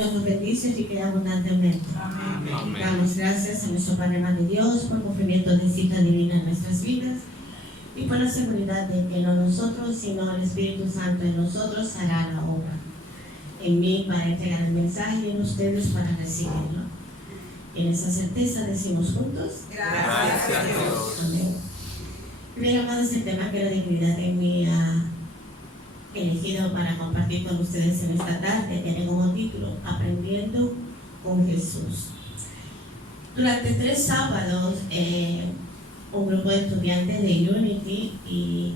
Dios nos bendice y queda abundantemente. Amén. Damos gracias a nuestro Padre Madre Dios por cumplimiento de cita divina en nuestras vidas y por la seguridad de que no nosotros, sino el Espíritu Santo en nosotros hará la obra. En mí para entregar el mensaje y en ustedes para recibirlo. En esa certeza decimos juntos: Gracias a Dios. Amén. Primero, amados, el tema que la dignidad en mí ha elegido para compartir con ustedes en esta tarde tiene como título Aprendiendo con Jesús. Durante 3 sábados, un grupo de estudiantes de Unity y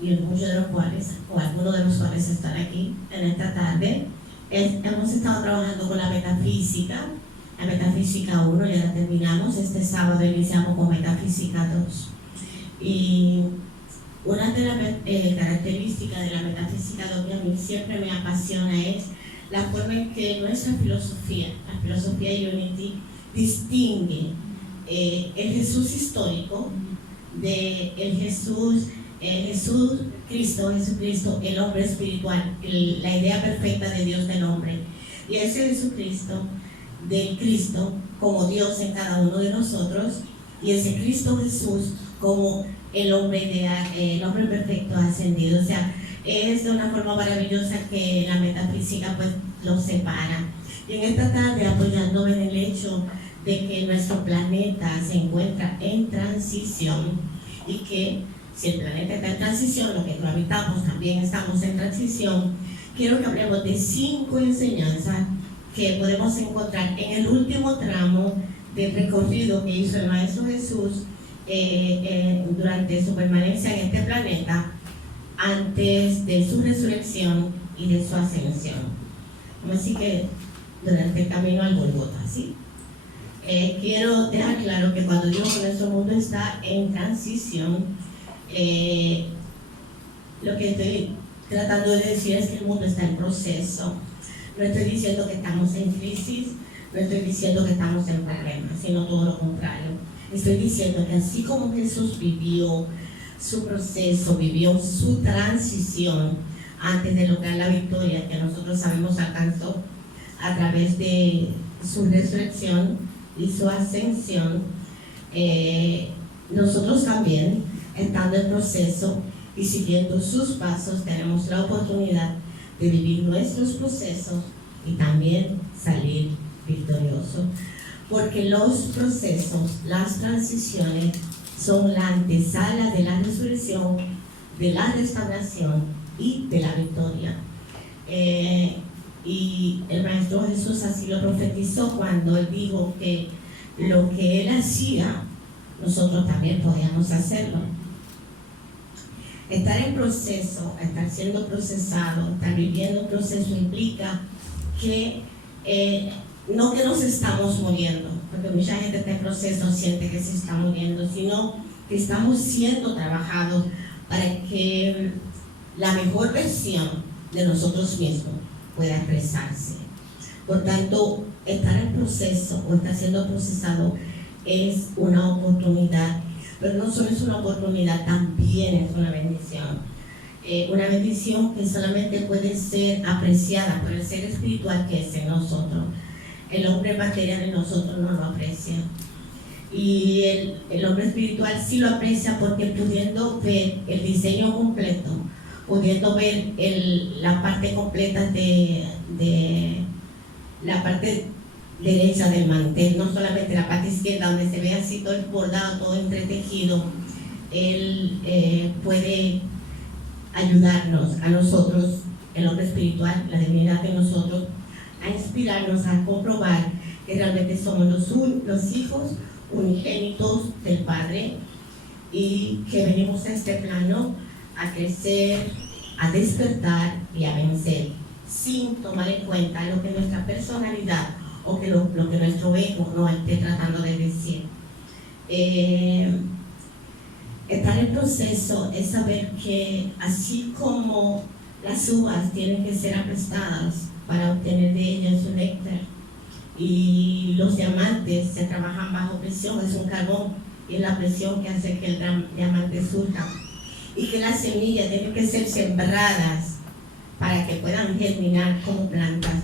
muchos de los cuales, o algunos de los cuales están aquí en esta tarde, hemos estado trabajando con la metafísica 1, ya la terminamos. Este sábado iniciamos con metafísica 2. Y una de las características de la metafísica 2 que a mí siempre me apasiona es la forma en que nuestra filosofía, la filosofía de Unity, distingue el Jesús histórico de el Jesucristo, el hombre espiritual, la idea perfecta de Dios del hombre. Y ese Jesucristo, del Cristo como Dios en cada uno de nosotros, y ese Cristo Jesús como el hombre ideal, el hombre perfecto ascendido. O sea, es de una forma maravillosa que la metafísica pues los separa. Y en esta tarde, apoyándome en el hecho de que nuestro planeta se encuentra en transición y que si el planeta está en transición, lo que lo habitamos también estamos en transición, quiero que hablemos de 5 enseñanzas que podemos encontrar en el último tramo del recorrido que hizo el Maestro Jesús durante su permanencia en este planeta, antes de su resurrección y de su ascensión. Así que durante el camino al Gólgota, ¿sí? Quiero dejar claro que cuando digo que nuestro mundo está en transición, lo que estoy tratando de decir es que el mundo está en proceso. No estoy diciendo que estamos en crisis, no estoy diciendo que estamos en problemas, sino todo lo contrario. Estoy diciendo que así como Jesús vivió su proceso, vivió su transición antes de lograr la victoria que nosotros sabemos alcanzó a través de su resurrección y su ascensión, nosotros también, estando en proceso y siguiendo sus pasos, tenemos la oportunidad de vivir nuestros procesos y también salir victoriosos. Porque los procesos, las transiciones, son la antesala de la resurrección, de la restauración y de la victoria. Y el Maestro Jesús así lo profetizó cuando Él dijo que lo que Él hacía, nosotros también podíamos hacerlo. Estar en proceso, estar siendo procesado, estar viviendo un proceso implica que no que nos estamos muriendo, porque mucha gente está en proceso, siente que se está muriendo, sino que estamos siendo trabajados para que la mejor versión de nosotros mismos pueda expresarse. Por tanto, estar en proceso o estar siendo procesado es una oportunidad, pero no solo es una oportunidad, también es una bendición. Una bendición que solamente puede ser apreciada por el ser espiritual que es en nosotros. El hombre material en nosotros no lo aprecia. Y el hombre espiritual sí lo aprecia porque pudiendo ver el diseño completo, pudiendo ver la parte completa de la parte derecha del mantel, no solamente la parte izquierda donde se ve así todo el bordado, todo entretejido, él puede ayudarnos a nosotros, el hombre espiritual, la divinidad de nosotros, a inspirarnos a comprobar que realmente somos los hijos unigénitos del Padre y que venimos a este plano a crecer, a despertar y a vencer, sin tomar en cuenta lo que nuestra personalidad o que lo que nuestro ego nos esté tratando de decir. Estar en proceso es saber que así como las uvas tienen que ser aplastadas para obtener de ellas su néctar y los diamantes se trabajan bajo presión, es un carbón y es la presión que hace que el diamante surja, y que las semillas tienen que ser sembradas para que puedan germinar como plantas.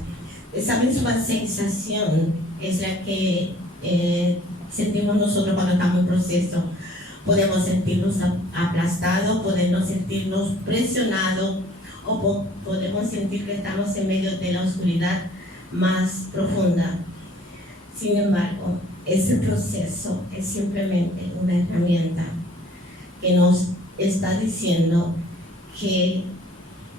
Esa misma sensación es la que sentimos nosotros cuando estamos en proceso. Podemos sentirnos aplastados, podemos sentirnos presionados, o podemos sentir que estamos en medio de la oscuridad más profunda. Sin embargo, ese proceso es simplemente una herramienta que nos está diciendo que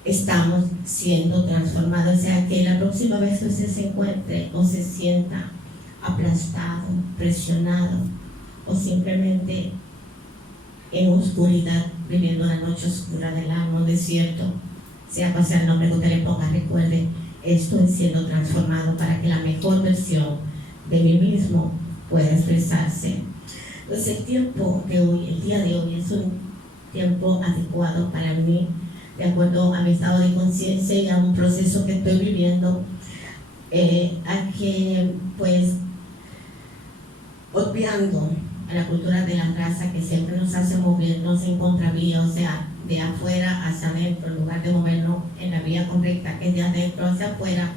estamos siendo transformados. O sea, que la próxima vez que usted se encuentre o se sienta aplastado, presionado, o simplemente en oscuridad, viviendo la noche oscura del alma, un desierto, sea cual sea el nombre que usted le ponga, recuerde, estoy siendo transformado para que la mejor versión de mí mismo pueda expresarse. Entonces el tiempo de hoy, el día de hoy, es un tiempo adecuado para mí, de acuerdo a mi estado de conciencia y a un proceso que estoy viviendo, a que pues obviando a la cultura de la raza que siempre nos hace movernos en contravía, o sea, de afuera hacia adentro, en lugar de movernos en la vía correcta, que es de adentro hacia afuera,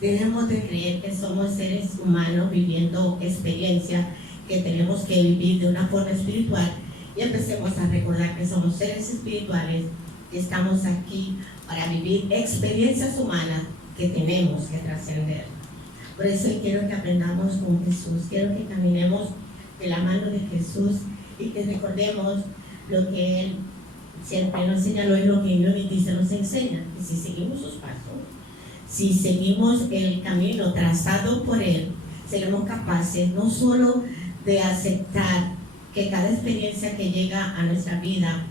dejemos de creer que somos seres humanos viviendo experiencias que tenemos que vivir de una forma espiritual y empecemos a recordar que somos seres espirituales, que estamos aquí para vivir experiencias humanas que tenemos que trascender. Por eso quiero que aprendamos con Jesús, quiero que caminemos de la mano de Jesús y que recordemos lo que Él siempre nos señaló y lo que Unity se nos enseña, que si seguimos sus pasos, si seguimos el camino trazado por Él, seremos capaces no solo de aceptar que cada experiencia que llega a nuestra vida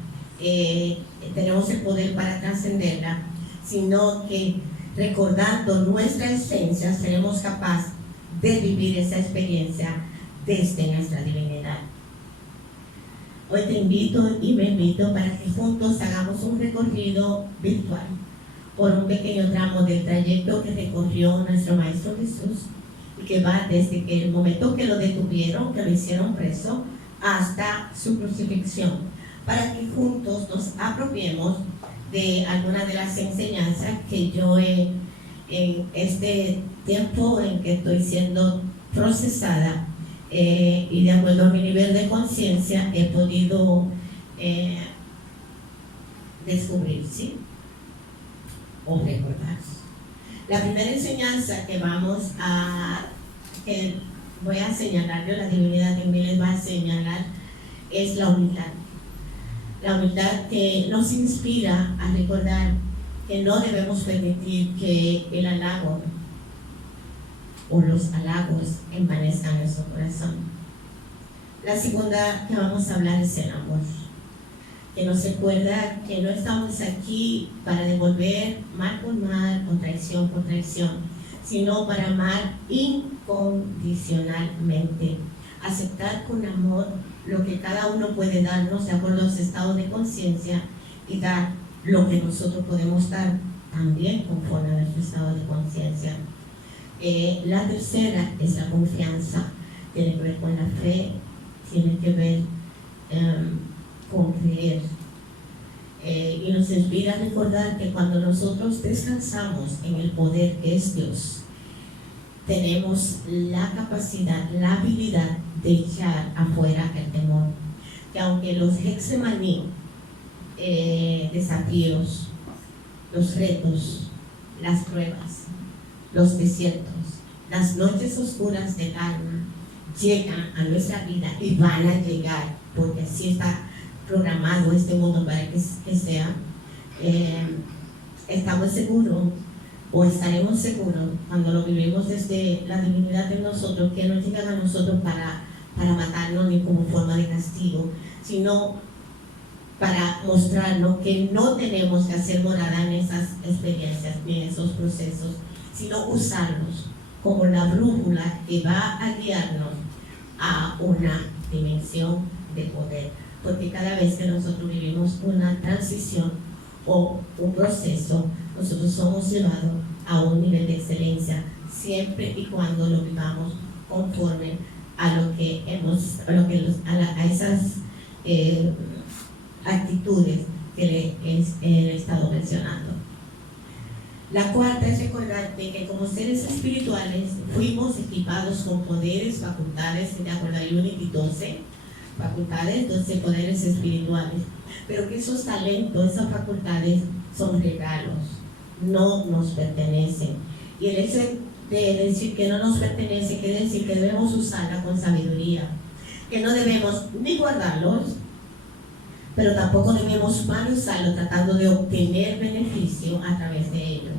tenemos el poder para trascenderla, sino que recordando nuestra esencia seremos capaces de vivir esa experiencia desde nuestra divinidad. Hoy te invito y me invito para que juntos hagamos un recorrido virtual por un pequeño tramo del trayecto que recorrió nuestro Maestro Jesús y que va desde el momento que lo detuvieron, que lo hicieron preso, hasta su crucifixión, para que juntos nos apropiemos de algunas de las enseñanzas que yo en este tiempo en que estoy siendo procesada y de acuerdo a mi nivel de conciencia he podido descubrir, ¿sí? O recordar. La primera enseñanza que voy a señalar, yo la divinidad también les va a señalar, es la humildad. La humildad que nos inspira a recordar que no debemos permitir que el halago o los halagos envanezcan nuestro corazón. La segunda que vamos a hablar es el amor, que nos recuerda que no estamos aquí para devolver mal por mal o traición por traición, sino para amar incondicionalmente, aceptar con amor lo que cada uno puede darnos de acuerdo a su estado de conciencia y dar lo que nosotros podemos dar también conforme a nuestro estado de conciencia. La tercera es la confianza, tiene que ver con la fe, tiene que ver con creer. Y nos inspira a recordar que cuando nosotros descansamos en el poder que es Dios, tenemos la capacidad, la habilidad de echar afuera el temor. Que aunque los Hexemaní, desafíos, los retos, las pruebas, los desiertos, las noches oscuras del alma llegan a nuestra vida y van a llegar, porque así está programado este mundo para que sea, estamos seguros o estaremos seguros cuando lo vivimos desde la divinidad de nosotros, que no llegan a nosotros para matarnos ni como forma de castigo, sino para mostrarnos que no tenemos que hacer morada en esas experiencias ni en esos procesos, sino usarlos como la brújula que va a guiarnos a una dimensión de poder. Porque cada vez que nosotros vivimos una transición o un proceso, nosotros somos llevados a un nivel de excelencia, siempre y cuando lo vivamos conforme a lo que a esas actitudes que le he estado mencionando. La cuarta es recordarte que como seres espirituales fuimos equipados con poderes, facultades, de acuerdo a Unity 12, facultades, 12 poderes espirituales, pero que esos talentos, esas facultades son regalos, no nos pertenecen. Y el hecho de decir que no nos pertenece quiere decir que debemos usarla con sabiduría, que no debemos ni guardarlos, pero tampoco debemos mal usarlo tratando de obtener beneficio a través de ellos,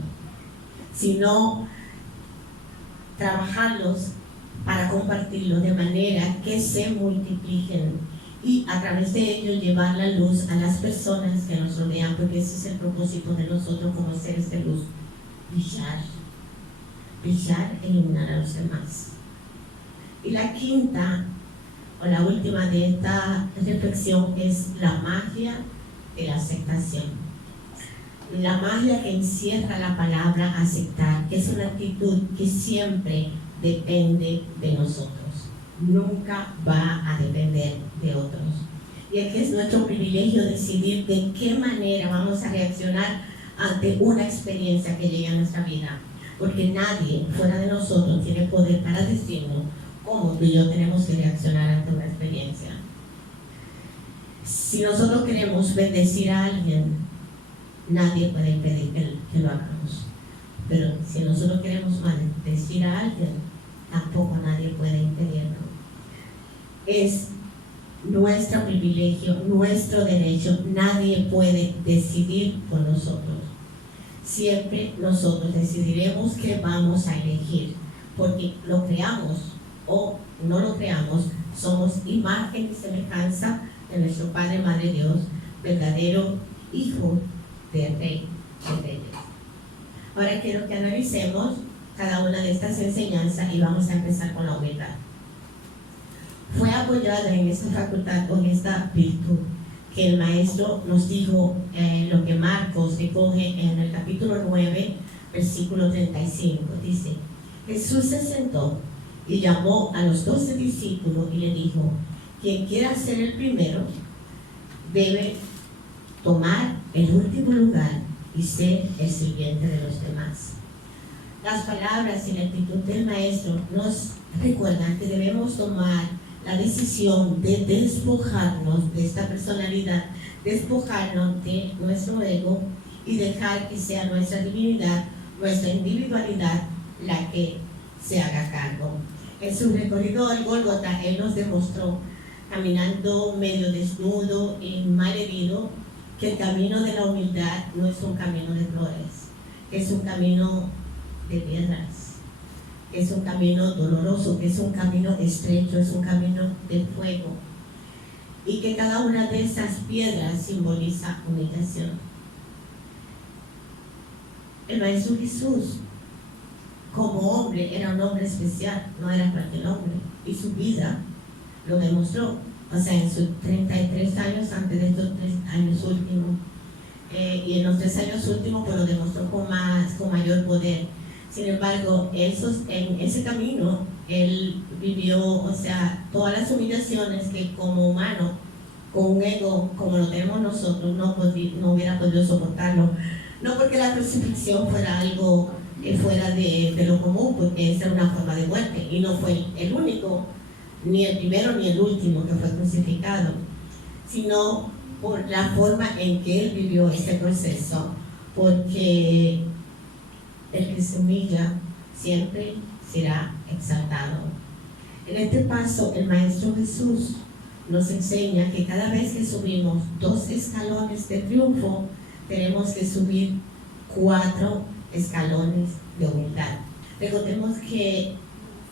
sino trabajarlos para compartirlos de manera que se multipliquen y a través de ellos llevar la luz a las personas que nos rodean, porque ese es el propósito de nosotros como seres de luz: brillar e iluminar a los demás. Y la quinta o la última de esta reflexión es la magia de la aceptación. La magia que encierra la palabra aceptar, que es una actitud que siempre depende de nosotros, nunca va a depender de otros. Y es que es nuestro privilegio decidir de qué manera vamos a reaccionar ante una experiencia que llegue a nuestra vida, porque nadie fuera de nosotros tiene poder para decirnos cómo tú y yo tenemos que reaccionar ante una experiencia. Si nosotros queremos bendecir a alguien, nadie puede impedir que lo hagamos. Pero si nosotros queremos maldecir a alguien, tampoco nadie puede impedirlo. Es nuestro privilegio, nuestro derecho. Nadie puede decidir por nosotros. Siempre nosotros decidiremos qué vamos a elegir, porque lo creamos o no lo creamos, somos imagen y semejanza de nuestro Padre, Madre Dios, verdadero Hijo del Rey de Reyes. Ahora quiero que analicemos cada una de estas enseñanzas y vamos a empezar con la humildad. Fue apoyada en esta facultad, con esta virtud, que el maestro nos dijo lo que Marcos recoge en el capítulo 9, versículo 35. Dice: Jesús se sentó y llamó a los 12 discípulos y le dijo: quien quiera ser el primero debe tomar el último lugar y ser el sirviente de los demás. Las palabras y la actitud del maestro nos recuerdan que debemos tomar la decisión de despojarnos de esta personalidad, despojarnos de nuestro ego y dejar que sea nuestra divinidad, nuestra individualidad la que se haga cargo. En su recorrido al Gólgota, Él nos demostró, caminando medio desnudo y mal herido, que el camino de la humildad no es un camino de flores, es un camino de piedras, es un camino doloroso, es un camino estrecho, es un camino de fuego, y que cada una de esas piedras simboliza humillación. El Maestro Jesús, como hombre, era un hombre especial, no era cualquier hombre, y su vida lo demostró. O sea, en sus 33 años, antes de estos 3 años últimos, y en los 3 años últimos, pues lo demostró con mayor poder. Sin embargo, en ese camino, él vivió, o sea, todas las humillaciones que como humano, con un ego como lo tenemos nosotros, no hubiera podido soportarlo. No porque la crucifixión fuera algo fuera de lo común, porque esa era una forma de muerte, y no fue el único, ni el primero ni el último que fue crucificado, sino por la forma en que él vivió ese proceso, porque el que se humilla siempre será exaltado. En este paso, el Maestro Jesús nos enseña que cada vez que subimos 2 escalones de triunfo, tenemos que subir 4 escalones de humildad. Recordemos que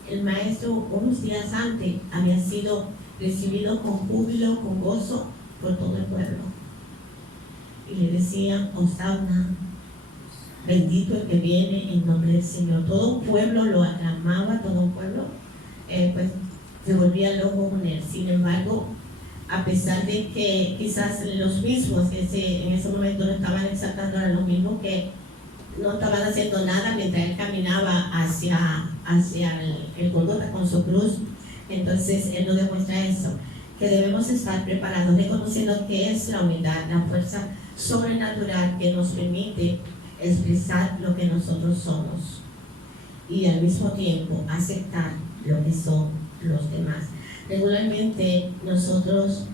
el maestro unos días antes había sido recibido con júbilo, con gozo por todo el pueblo, y le decían: Hosanna, bendito el que viene en nombre del Señor. Todo un pueblo lo aclamaba, todo un pueblo pues se volvía loco con él. Sin embargo, a pesar de que quizás los mismos que en ese momento lo estaban exaltando eran los mismos que no estaban haciendo nada mientras él caminaba hacia el Gólgota con su cruz. Entonces él nos demuestra eso, que debemos estar preparados, reconociendo que es la humildad, la fuerza sobrenatural que nos permite expresar lo que nosotros somos y al mismo tiempo aceptar lo que son los demás. Regularmente nosotros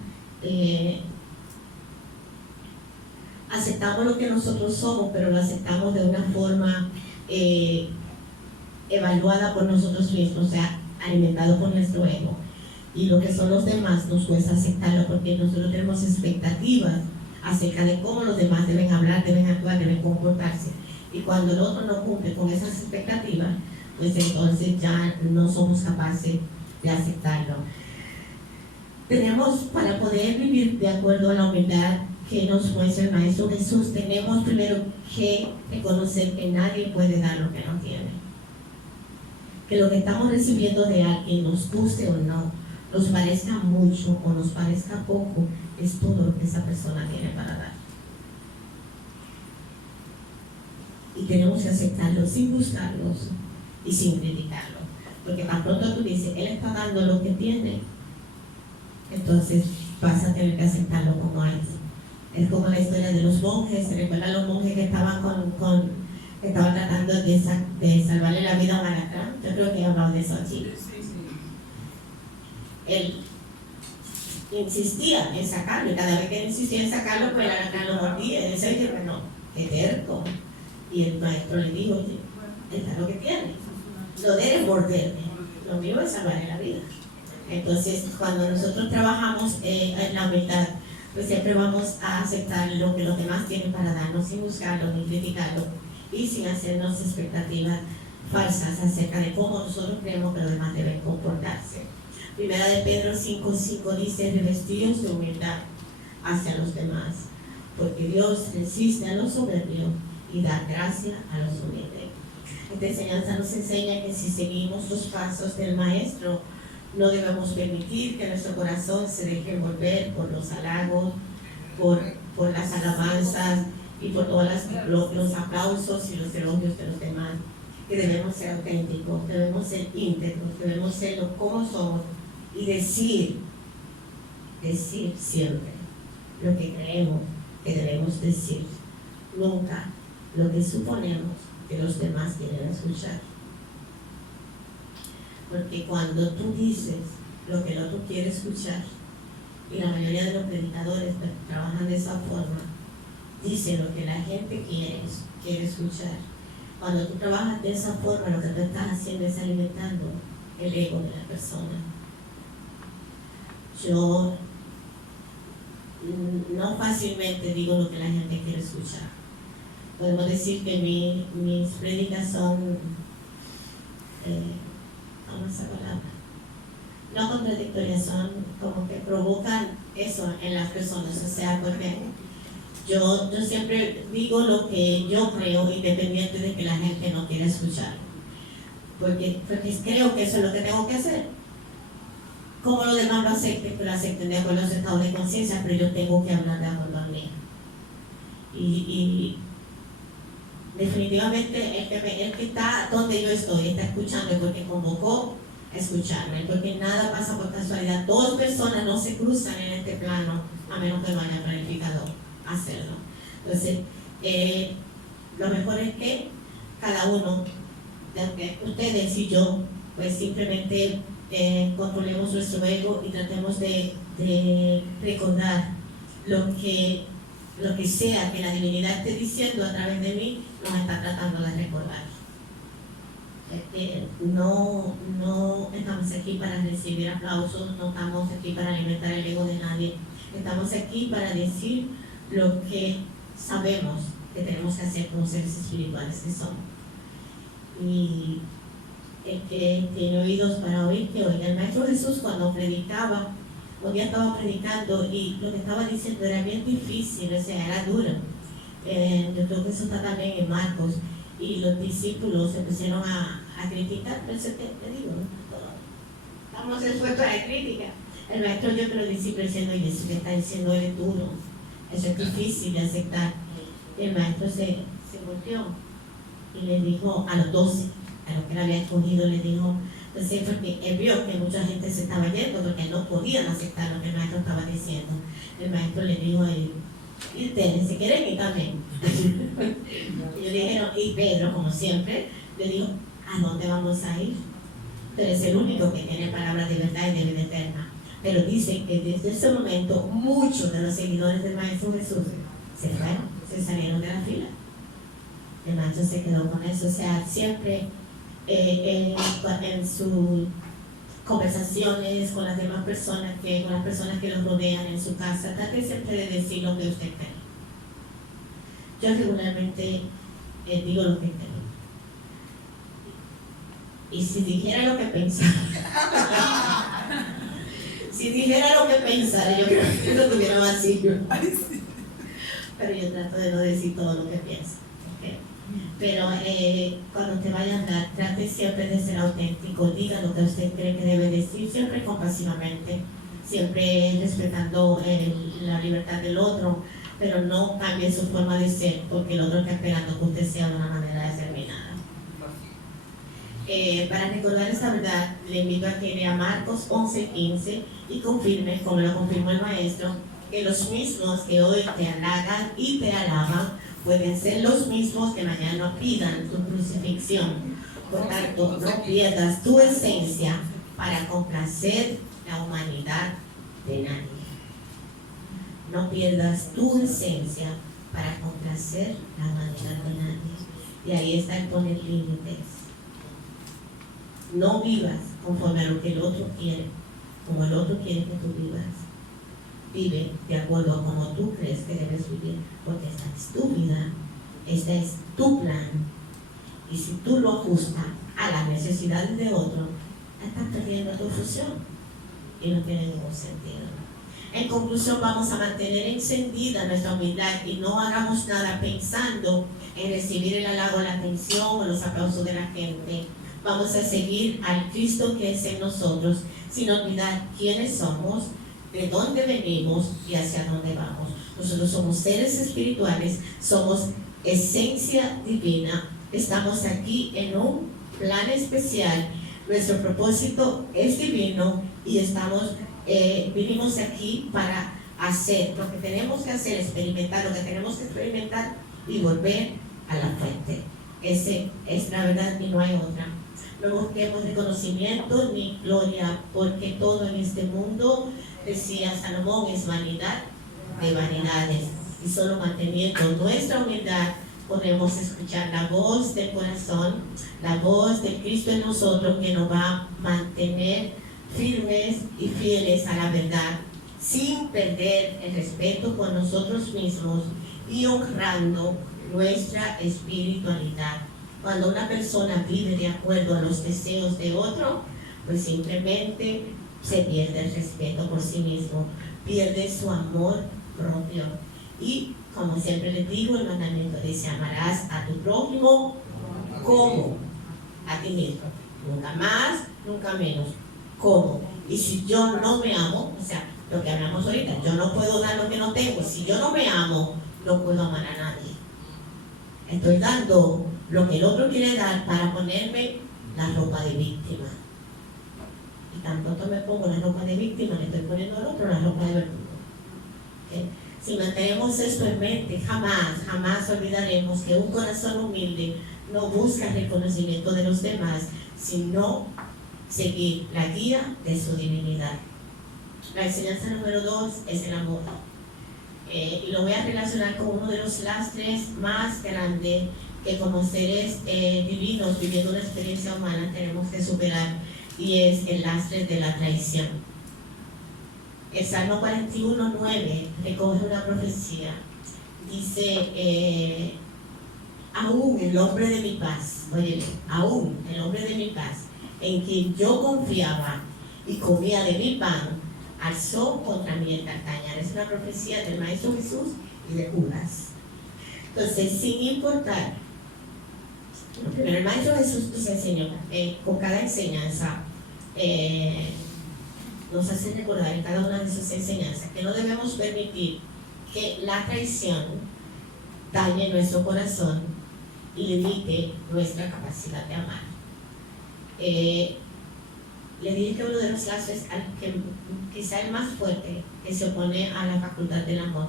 aceptamos lo que nosotros somos, pero lo aceptamos de una forma evaluada por nosotros mismos, o sea, alimentado por nuestro ego. Y lo que son los demás nos cuesta aceptarlo porque nosotros tenemos expectativas acerca de cómo los demás deben hablar, deben actuar, deben comportarse. Y cuando el otro no cumple con esas expectativas, pues entonces ya no somos capaces de aceptarlo. Tenemos, para poder vivir de acuerdo a la humildad que nos muestra el Maestro Jesús, tenemos primero que reconocer que nadie puede dar lo que no tiene. Que lo que estamos recibiendo de alguien, nos guste o no, nos parezca mucho o nos parezca poco, es todo lo que esa persona tiene para dar. Y tenemos que aceptarlo sin buscarlos y sin criticarlo. Porque tan pronto tú dices, él está dando lo que tiene, entonces vas a tener que aceptarlo como es. Es como la historia de los monjes. ¿Se recuerdan los monjes que estaban que estaban tratando de salvarle la vida a un alacrán? Yo creo que he hablado de eso aquí. Él insistía en sacarlo, y cada vez que él insistía en sacarlo, pues el alacrán lo mordía. Y decía, oye, bueno, qué terco. Y el maestro le dijo, oye, está lo que tiene, lo debes morderme, lo mío es salvarle la vida. Entonces, cuando nosotros trabajamos en la humildad, pues siempre vamos a aceptar lo que los demás tienen para darnos, sin buscarlo ni criticarlo, y sin hacernos expectativas falsas acerca de cómo nosotros creemos que los demás deben comportarse. Primera de Pedro 5:5 dice, revestidos de humildad hacia los demás, porque Dios resiste a los soberbios y da gracia a los humildes. Esta enseñanza nos enseña que si seguimos los pasos del Maestro, no debemos permitir que nuestro corazón se deje envolver por los halagos, por las alabanzas y por todos los aplausos y los elogios de los demás. Que debemos ser auténticos, debemos ser íntegros, debemos ser como somos y decir siempre lo que creemos que debemos decir, nunca lo que suponemos que los demás quieren escuchar. Porque cuando tú dices lo que el otro quiere escuchar, y la mayoría de los predicadores trabajan de esa forma, dicen lo que la gente quiere escuchar. Cuando tú trabajas de esa forma, lo que tú estás haciendo es alimentando el ego de la persona. Yo no fácilmente digo lo que la gente quiere escuchar. Podemos decir que mis prédicas son, ¿cómo esa palabra? No contradictorias, son como que provocan eso en las personas. O sea, porque yo siempre digo lo que yo creo, independiente de que la gente no quiera escuchar. Porque creo que eso es lo que tengo que hacer. Como los demás lo acepten, que lo acepten de acuerdo a su estado de conciencia, pero yo tengo que hablar de acuerdo a mí. Y definitivamente el que está donde yo estoy, está escuchando porque convocó a escucharme, porque nada pasa por casualidad. Dos personas no se cruzan en este plano a menos que lo haya planificado hacerlo. Entonces, lo mejor es que cada uno, ustedes y yo, pues simplemente controlemos nuestro ego y tratemos de recordar lo que sea que la divinidad esté diciendo a través de mí, nos está tratando de recordar. No estamos aquí para recibir aplausos, no estamos aquí para alimentar el ego de nadie, estamos aquí para decir lo que sabemos que tenemos que hacer como seres espirituales que somos. Y el que tiene oídos para oír, que oiga. El Maestro Jesús, cuando predicaba, un día estaba predicando y lo que estaba diciendo era bien difícil, o sea, era duro. Yo creo que eso está también en Marcos, y los discípulos se pusieron a criticar, pero eso te digo, estamos expuestos a la crítica. El Maestro yo creo que los discípulos diciendo, oye, eso que está diciendo es duro, eso es difícil de aceptar. Y el Maestro se volteó y le dijo a los 12, a los que él había escogido, le dijo, entonces, porque él vio que mucha gente se estaba yendo porque no podían aceptar lo que el Maestro estaba diciendo. El Maestro le dijo a él, Y ustedes, si quieren ir también. Y yo dije, no, y Pedro, como siempre, le dijo, ¿a dónde vamos a ir? Pero es el único que tiene palabras de verdad y de vida eterna. Pero dice que desde ese momento muchos de los seguidores del Maestro Jesús se fueron, se salieron de la fila. El maestro se quedó con eso. O sea, siempre en sus conversaciones con las demás personas, con las personas que los rodean en su casa, trate siempre de decir lo que usted cree. Yo regularmente digo lo que creo. Y si dijera lo que pensara, si dijera lo que pensara, yo creo que no tuviera vacío. Pero yo trato de no decir todo lo que pienso. ¿Okay? Pero cuando te vaya a hablar, trate siempre de ser auténtico, diga lo que usted cree que debe decir, siempre compasivamente, siempre respetando la libertad del otro, pero no cambie su forma de ser, porque el otro está esperando que usted sea de una manera determinada. Para recordar esta verdad, le invito a que lea Marcos 11:15 y confirme, como lo confirmó el maestro, que los mismos que hoy te halagan y te alaban pueden ser los mismos que mañana pidan tu crucifixión. Por tanto, no pierdas tu esencia para complacer la humanidad de nadie. No pierdas tu esencia para complacer la humanidad de nadie. Y ahí está el poner límites. No vivas conforme a lo que el otro quiere, como el otro quiere que tú vivas. Vive de acuerdo a como tú crees que debes vivir, porque esta es tu vida, este es tu plan. Y si tú lo ajustas a las necesidades de otro, estás perdiendo tu función y no tiene ningún sentido. En conclusión, vamos a mantener encendida nuestra humildad y no hagamos nada pensando en recibir el halago, la atención o los aplausos de la gente. Vamos a seguir al Cristo que es en nosotros, sin olvidar quiénes somos, de dónde venimos y hacia dónde vamos. Nosotros somos seres espirituales, somos esencia divina, estamos aquí en un plan especial, nuestro propósito es divino y vinimos aquí para hacer lo que tenemos que hacer, experimentar lo que tenemos que experimentar y volver a la fuente. Esa es la verdad y no hay otra. No busquemos reconocimiento ni gloria, porque todo en este mundo, decía Salomón, es vanidad de vanidades. Y solo manteniendo nuestra humildad podemos escuchar la voz del corazón, la voz del Cristo en nosotros, que nos va a mantener firmes y fieles a la verdad, sin perder el respeto por nosotros mismos y honrando nuestra espiritualidad. Cuando una persona vive de acuerdo a los deseos de otro, pues simplemente se pierde el respeto por sí mismo, pierde su amor propio. Y como siempre les digo, el mandamiento dice: amarás a tu prójimo como a ti mismo. Nunca más, nunca menos. ¿Cómo? Y si yo no me amo, o sea, lo que hablamos ahorita, yo no puedo dar lo que no tengo. Si yo no me amo, no puedo amar a nadie. Estoy dando lo que el otro quiere dar para ponerme la ropa de víctima. Y tan pronto me pongo la ropa de víctima, le estoy poniendo al otro la ropa de verdugo. ¿Okay? Si mantenemos esto en mente, jamás olvidaremos que un corazón humilde no busca el reconocimiento de los demás, sino seguir la guía de su divinidad. La enseñanza número 2 es el amor. Y lo voy a relacionar con uno de los lastres más grandes que como seres divinos viviendo una experiencia humana tenemos que superar, y es el lastre de la traición. El Salmo 41:9 recoge una profecía. Dice, aún el hombre de mi paz, oye, aún el hombre de mi paz, en quien yo confiaba y comía de mi pan, alzó contra mí el Tartañar. Es una profecía del Maestro Jesús y de Judas. Entonces, sin importar, primero el Maestro Jesús nos enseñó, con cada enseñanza, nos hace recordar en cada una de sus enseñanzas que no debemos permitir que la traición dañe nuestro corazón y limite nuestra capacidad de amar. Le dije que uno de los lastres, que quizá el más fuerte, que se opone a la facultad del amor,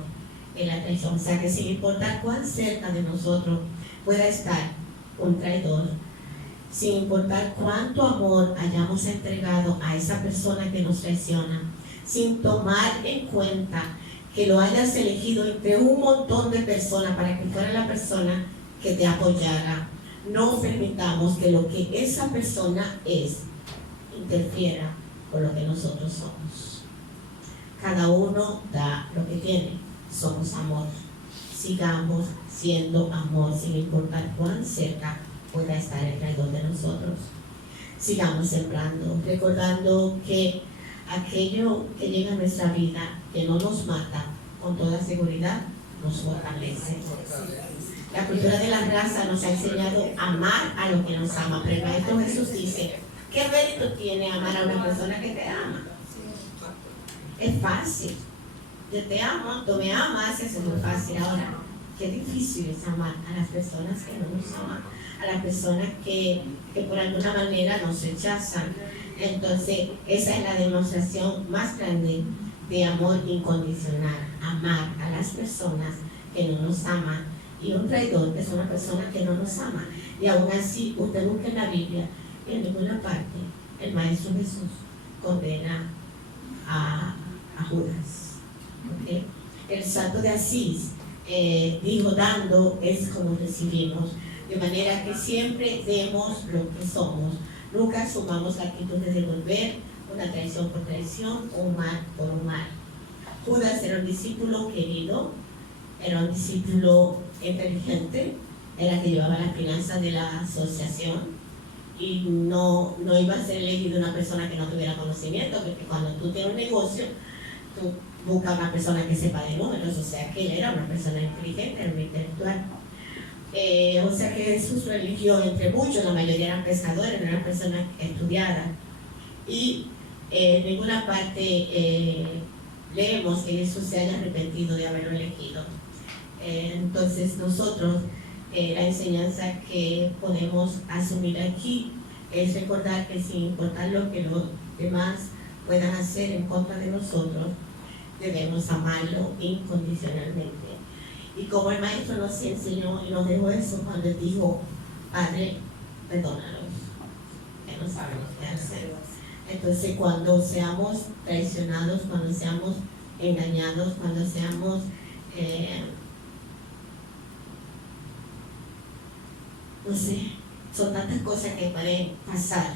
de la traición. O sea que sin importar cuán cerca de nosotros pueda estar un traidor, sin importar cuánto amor hayamos entregado a esa persona que nos traiciona, sin tomar en cuenta que lo hayas elegido entre un montón de personas para que fuera la persona que te apoyara, no permitamos que lo que esa persona es interfiera con lo que nosotros somos. Cada uno da lo que tiene. Somos amor. Sigamos siendo amor sin importar cuán cerca pueda estar el traidor de nosotros. Sigamos sembrando, recordando que aquello que llega a nuestra vida, que no nos mata, con toda seguridad nos fortalece. La cultura de la raza nos ha enseñado a amar a lo que nos ama, pero el Maestro Jesús dice, ¿qué mérito tiene amar a una persona que te ama? Es fácil. Yo te amo, tú me amas, eso es muy fácil. Ahora, qué difícil es amar a las personas que no nos aman, a las personas que por alguna manera nos rechazan. Entonces, esa es la demostración más grande de amor incondicional, amar a las personas que no nos aman. Y un traidor es una persona que no nos ama. Y aún así, usted busca en la Biblia, en ninguna parte, el Maestro Jesús condena a Judas. ¿Okay? El Santo de Asís dijo, dando es como recibimos. De manera que siempre demos lo que somos. Nunca asumamos la actitud de devolver una traición por traición o un mal por un mal. Judas era un discípulo querido, era un discípulo inteligente, era que llevaba las finanzas de la asociación y no iba a ser elegido una persona que no tuviera conocimiento, porque cuando tú tienes un negocio, tú buscas una persona que sepa de números, o sea que él era una persona inteligente, era un intelectual. O sea que Jesús lo eligió entre muchos, la mayoría eran pescadores, no eran personas estudiadas. Y en ninguna parte leemos que Jesús se haya arrepentido de haberlo elegido. Entonces nosotros, la enseñanza que podemos asumir aquí es recordar que sin importar lo que los demás puedan hacer en contra de nosotros, debemos amarlo incondicionalmente. Y como el Maestro nos enseñó y nos dejó eso cuando él dijo, Padre, perdónalos, que no sabemos qué hacer. Entonces cuando seamos traicionados, cuando seamos engañados, cuando seamos no sé, son tantas cosas que pueden pasar.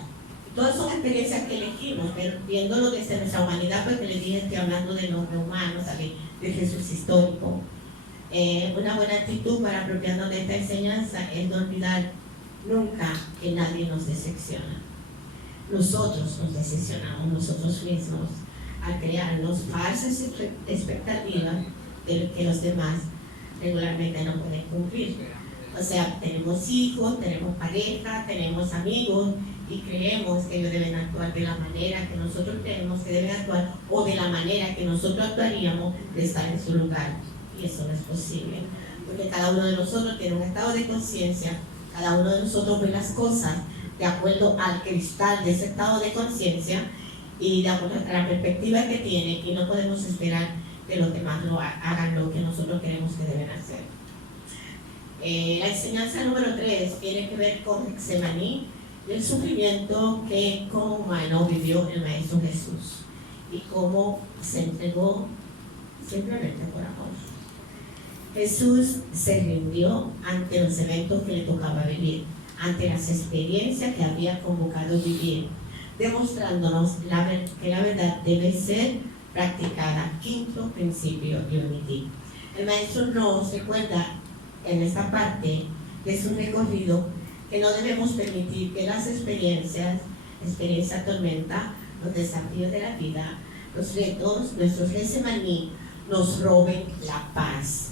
Todas son experiencias que elegimos, pero viéndolo desde nuestra humanidad, porque les dije, estoy hablando de los humanos, de Jesús histórico. Una buena actitud para apropiarnos de esta enseñanza es no olvidar nunca que nadie nos decepciona. Nosotros nos decepcionamos nosotros mismos al crearnos falsas expectativas de que los demás regularmente no pueden cumplir. O sea, tenemos hijos, tenemos pareja, tenemos amigos y creemos que ellos deben actuar de la manera que nosotros creemos que deben actuar o de la manera que nosotros actuaríamos de estar en su lugar. Y eso no es posible, porque cada uno de nosotros tiene un estado de conciencia, cada uno de nosotros ve las cosas de acuerdo al cristal de ese estado de conciencia y de acuerdo a la perspectiva que tiene, y no podemos esperar que los demás hagan lo que nosotros queremos que deben hacer. La enseñanza número 3 tiene que ver con Getsemaní y el sufrimiento que como humano vivió el Maestro Jesús y cómo se entregó simplemente por amor. Jesús se rindió ante los eventos que le tocaba vivir, ante las experiencias que había convocado vivir, demostrándonos que la verdad debe ser practicada. Quinto principio de Unity. El Maestro nos recuerda en esta parte de su recorrido que no debemos permitir que las experiencia tormenta, los desafíos de la vida, los retos, nuestros Getsemaní, nos roben la paz.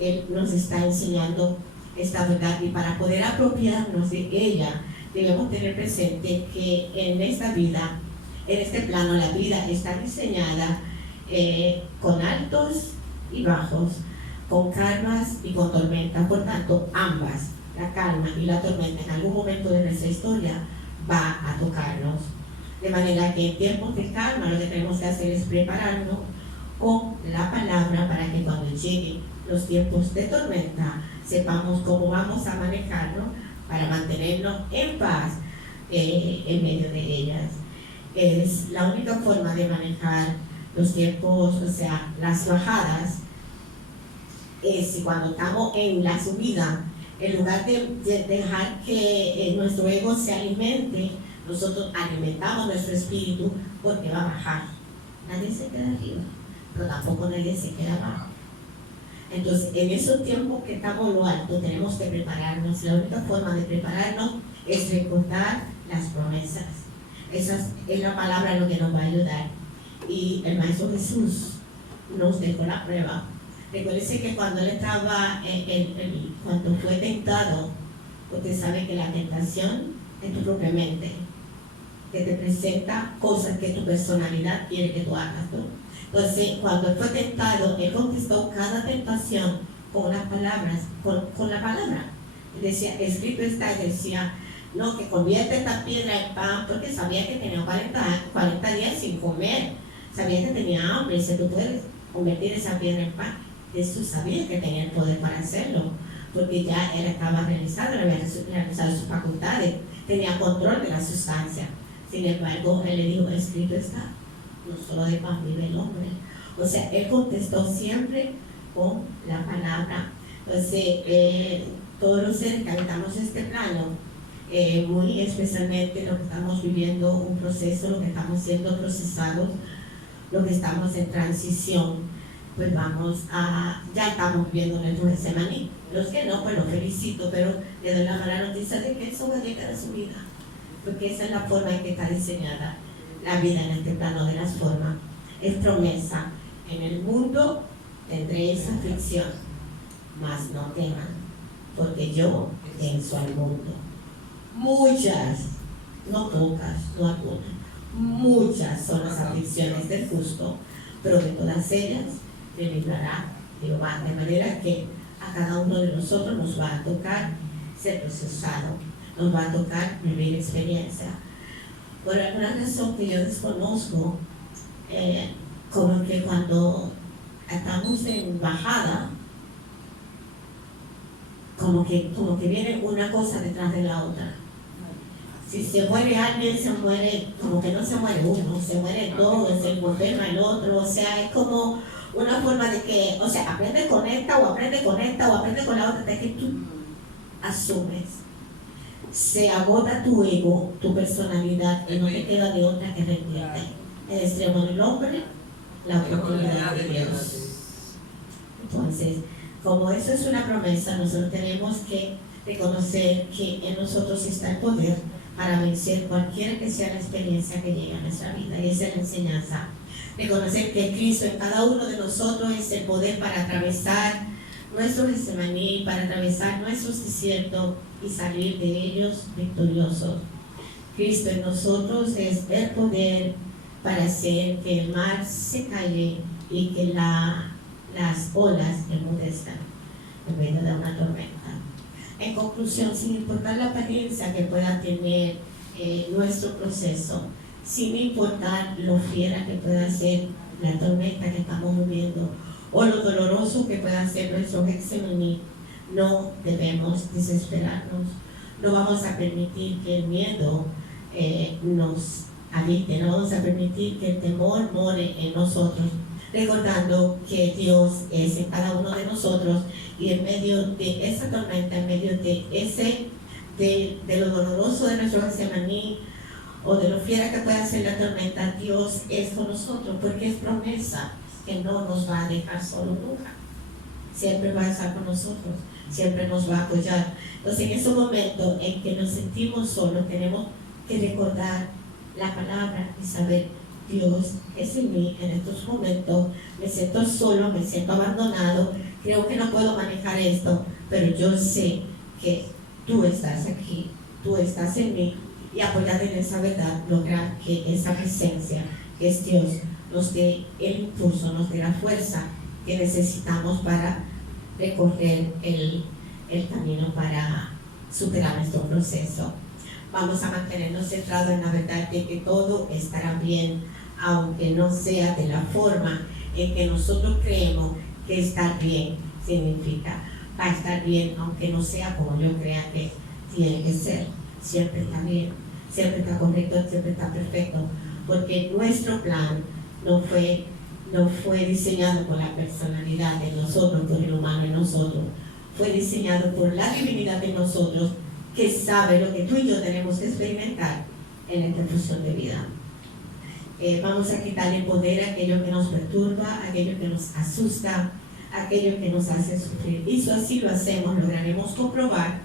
Él nos está enseñando esta verdad y para poder apropiarnos de ella debemos tener presente que en esta vida, en este plano, la vida está diseñada con altos y bajos, con calmas y con tormentas. Por tanto, ambas, la calma y la tormenta, en algún momento de nuestra historia va a tocarnos. De manera que en tiempos de calma lo que tenemos que hacer es prepararnos, con la palabra para que cuando lleguen los tiempos de tormenta sepamos cómo vamos a manejarlo para mantenernos en paz en medio de ellas. Es la única forma de manejar los tiempos, o sea, las bajadas, es cuando estamos en la subida, en lugar de dejar que nuestro ego se alimente, nosotros alimentamos nuestro espíritu porque va a bajar. Nadie se queda arriba, pero tampoco nadie se queda abajo. Entonces, en esos tiempos que estamos en lo alto, tenemos que prepararnos. La única forma de prepararnos es recordar las promesas. Esa es la palabra lo que nos va a ayudar. Y el Maestro Jesús nos dejó la prueba. Recuérdese que cuando él estaba, cuando fue tentado, usted sabe que la tentación es tu propia mente, que te presenta cosas que tu personalidad quiere que tú hagas, ¿no? Entonces, cuando él fue tentado, él contestó cada tentación con las palabras, con la palabra. Él decía, escrito está, y decía, no, que convierte esta piedra en pan, porque sabía que tenía 40 días sin comer, sabía que tenía hambre, y dice, tú puedes convertir esa piedra en pan. Jesús sabía que tenía el poder para hacerlo, porque ya él estaba realizado, había realizado sus facultades, tenía control de la sustancia. Sin embargo, él le dijo, escrito está, no solo de pan vive el hombre. O sea, él contestó siempre con la palabra. Entonces, todos los seres que habitamos este plano, muy especialmente lo que estamos viviendo un proceso, lo que estamos siendo procesados, lo que estamos en transición, pues ya estamos viviendo nuestro Getsemaní. Los que no, pues los felicito, pero le doy la mala noticia de que eso va a llegar a su vida, porque esa es la forma en que está diseñada la vida en este plano de las formas. Es promesa, en el mundo tendréis aflicción, mas no teman, porque yo venzo al mundo. Muchas, no pocas, no algunas, muchas son las aflicciones del justo, pero de todas ellas le librará Jehová, de manera que a cada uno de nosotros nos va a tocar ser procesado, nos va a tocar vivir experiencia. Por alguna razón que yo desconozco, como que cuando estamos en bajada, como que viene una cosa detrás de la otra. Si se muere alguien, se muere, como que no se muere uno, se muere todo, se enferma el otro, o sea, es como una forma de que, o sea, aprende con esta, o aprende con esta, o aprende con la otra, hasta que tú asumes. Se agota tu ego, tu personalidad, y no te queda de otra que rendirte. El extremo del hombre, la oportunidad de Dios. Entonces, como eso es una promesa, nosotros tenemos que reconocer que en nosotros está el poder para vencer cualquiera que sea la experiencia que llegue a nuestra vida, y esa es la enseñanza. Reconocer que Cristo en cada uno de nosotros es el poder para atravesar nuestro Getsemaní, para atravesar nuestros desiertos y salir de ellos victoriosos. Cristo en nosotros es el poder para hacer que el mar se calle y que las olas enmudezcan en medio de una tormenta. En conclusión, sin importar la apariencia que pueda tener nuestro proceso, sin importar lo fiera que pueda ser la tormenta que estamos viviendo o lo doloroso que pueda ser nuestro Getsemaní, no debemos desesperarnos. No vamos a permitir que el miedo nos habite, no vamos a permitir que el temor more en nosotros, recordando que Dios es en cada uno de nosotros, y en medio de esa tormenta, en medio de lo doloroso de nuestro Getsemaní o de lo fiera que pueda ser la tormenta, Dios es con nosotros, porque es promesa que no nos va a dejar solo nunca. Siempre va a estar con nosotros, siempre nos va a apoyar. Entonces, en esos momentos en que nos sentimos solos, tenemos que recordar la palabra y saber, Dios es en mí en estos momentos. Me siento solo, me siento abandonado, creo que no puedo manejar esto, pero yo sé que tú estás aquí, tú estás en mí, y apoyado en esa verdad, lograr que esa presencia, que es Dios, nos dé el impulso, nos dé la fuerza que necesitamos para recorrer el camino para superar nuestro proceso. Vamos a mantenernos centrados en la verdad de que todo estará bien, aunque no sea de la forma en que nosotros creemos que estar bien significa, va a estar bien aunque no sea como yo crea que tiene que ser. Siempre está bien, siempre está correcto, siempre está perfecto, porque nuestro plan no fue diseñado por la personalidad de nosotros, por el humano en nosotros, fue diseñado por la divinidad de nosotros, que sabe lo que tú y yo tenemos que experimentar en esta fusión de vida. Vamos a quitarle poder a aquello que nos perturba, a aquello que nos asusta, a aquello que nos hace sufrir. Y si así lo hacemos, lograremos comprobar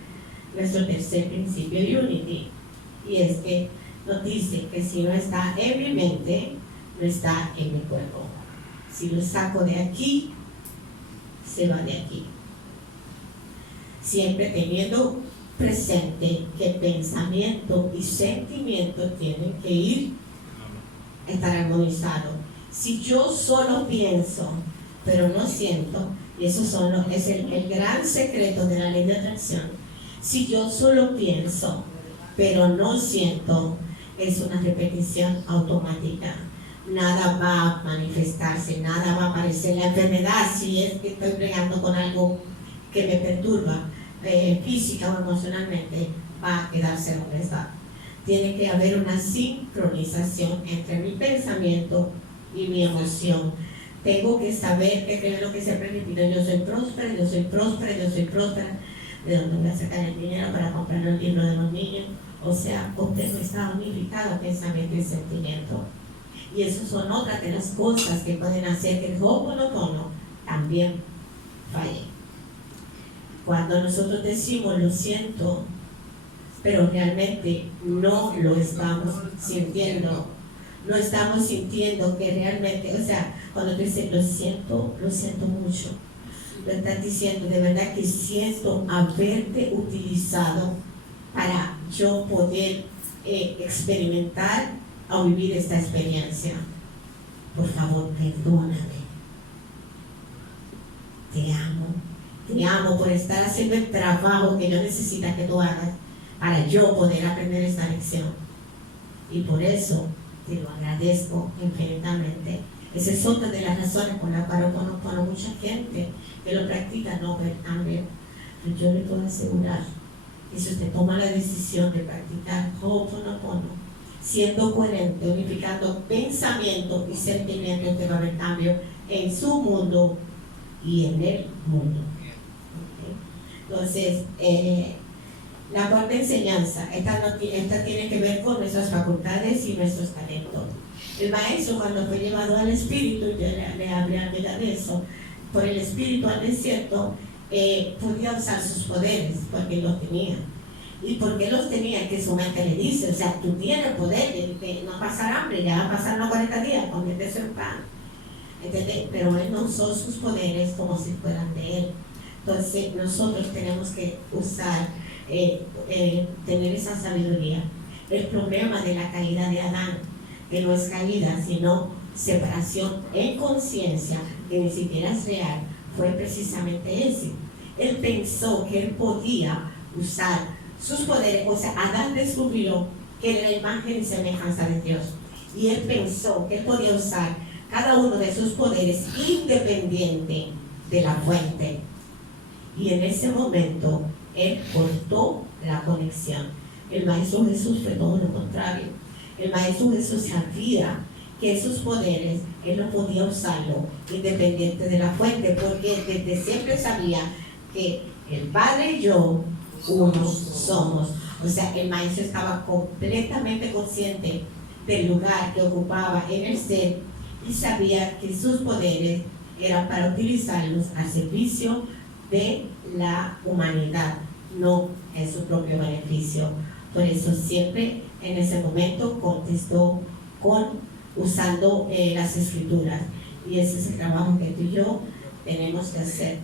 nuestro tercer principio de Unity. Y es que nos dice que si no está en mi mente, no está en mi cuerpo. Si lo saco de aquí, se va de aquí. Siempre teniendo presente que pensamiento y sentimiento tienen que estar armonizados. Si yo solo pienso, pero no siento, y eso es el gran secreto de la ley de atracción. Si yo solo pienso, pero no siento, es una repetición automática. Nada va a manifestarse, nada va a aparecer. La enfermedad, si es que estoy bregando con algo que me perturba, física o emocionalmente, va a quedarse donde está. Tiene que haber una sincronización entre mi pensamiento y mi emoción. Tengo que saber que creo lo que siempre repito: yo soy próspera, yo soy próspera, yo soy próspera. ¿De dónde voy a sacar el dinero para comprar los libros de los niños? O sea, usted no está unificado pensamiento y sentimiento. Y esas son otras de las cosas que pueden hacer que el Ho'oponopono también falle. Cuando nosotros decimos lo siento, pero realmente no lo estamos sintiendo. No estamos sintiendo que realmente, o sea, cuando tú dices lo siento mucho, lo estás diciendo de verdad que siento haberte utilizado para yo poder experimentar o vivir esta experiencia. Por favor, perdóname. Te amo por estar haciendo el trabajo que yo necesito que tú hagas para yo poder aprender esta lección. Y por eso te lo agradezco infinitamente. Esa es otra de las razones por las cuales Ho'oponopono mucha gente que lo practica no ve cambio. Pero yo le puedo asegurar que si usted toma la decisión de practicar Ho'oponopono, siendo coherente, unificando pensamiento y sentimiento, usted va a ver cambio en su mundo y en el mundo. Entonces, la cuarta enseñanza, esta tiene que ver con nuestras facultades y nuestros talentos. El maestro, cuando fue llevado al espíritu, yo le hablé de eso, por el espíritu al desierto, podía usar sus poderes, porque los tenía. ¿Y por qué los tenía? Que su mente le dice, o sea, tú tienes poder de no pasar hambre, ya van a pasar los 40 días, conviértese en pan. ¿Entendés? Pero él no usó sus poderes como si fueran de él. Entonces nosotros tenemos que usar, tener esa sabiduría. El problema de la caída de Adán, que no es caída, sino separación en conciencia, que ni siquiera es real, fue precisamente ese. Él pensó que él podía usar sus poderes, o sea, Adán descubrió que era la imagen y semejanza de Dios. Y él pensó que él podía usar cada uno de sus poderes independiente de la fuente. Y en ese momento, él cortó la conexión. El Maestro Jesús fue todo lo contrario. El Maestro Jesús sabía que esos poderes, él no podía usarlo independiente de la fuente, porque desde siempre sabía que el Padre y yo, unos somos. O sea, el Maestro estaba completamente consciente del lugar que ocupaba en el ser y sabía que sus poderes eran para utilizarlos al servicio de la humanidad, no en su propio beneficio. Por eso siempre en ese momento contestó usando las escrituras, y ese es el trabajo que tú y yo tenemos que hacer.